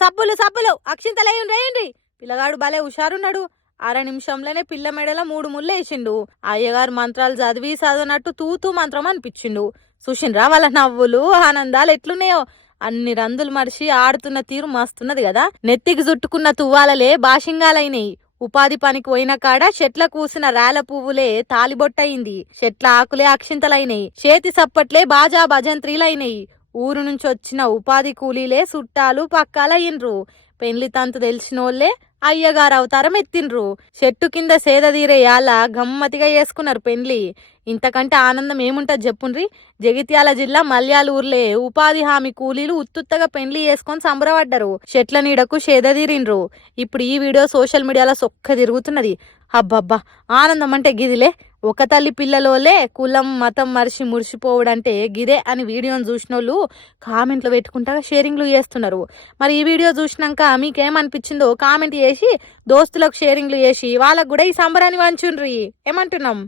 సబ్బులు సబ్బులు అక్షింతలేయండి రేయండి. పిల్లగాడు భలే హుషారున్నాడు. అర నిమిషంలోనే పిల్ల మెడల 3 ముళ్ళేసిండు. అయ్యగారు మంత్రాలు చదివి చదవనట్టు తూతూ మంత్రం అనిపించిండు. చూసిండ్రా వాళ్ళ నవ్వులు ఆనందాలు ఎట్లున్నాయో. అన్ని రందులు మరిచి ఆడుతున్న తీరు మస్తున్నది కదా. నెత్తికి చుట్టుకున్న తువ్వాలలే బాషింగాలైనాయి. ఉపాధి పనికి పోయిన కాడ చెట్ల కూసిన రాల పువ్వులే తాలిబొట్టయింది. చెట్ల ఆకులే అక్షింతలైనాయి. చేతి సప్పట్లే బాజా భజంత్రీలైనాయి. ఊరు నుంచి వచ్చిన ఉపాధి కూలీలే చుట్టాలు పక్కాలయ్యిండ్రు. పెండ్లి తంతు తెలిసినోళ్లే అయ్యగారు అవతారం ఎత్తిండ్రు. చెట్టు కింద సేద తీరే యాల గమ్మతిగా చేసుకున్నారు పెండ్లి. ఇంతకంటే ఆనందం ఏముంటది చెప్పుండ్రి. జగిత్యాల జిల్లా మల్యాలూర్లే ఉపాధి హామీ కూలీలు ఉత్తుత్తగా పెండ్లి చేసుకొని సంబరపడ్డారు. చెట్ల నీడకు సేద తీరిండ్రు. ఇప్పుడు ఈ వీడియో సోషల్ మీడియాలో సొక్క తిరుగుతున్నది. అబ్బబ్బా, ఆనందం అంటే గిదిలే. ఒక తల్లి పిల్లలోలే కులం మతం మరిచి మురిసిపోవడంటే గిదే అని వీడియోను చూసినోళ్ళు కామెంట్లు పెట్టుకుంటా షేరింగ్లు చేస్తున్నారు. మరి ఈ వీడియో చూసినాక మీకేమనిపించిందో కామెంట్ చేసి దోస్తులకు షేరింగ్లు చేసి వాళ్ళకు కూడా ఈ సంబరాన్ని వంచుండ్రి. ఏమంటున్నాం?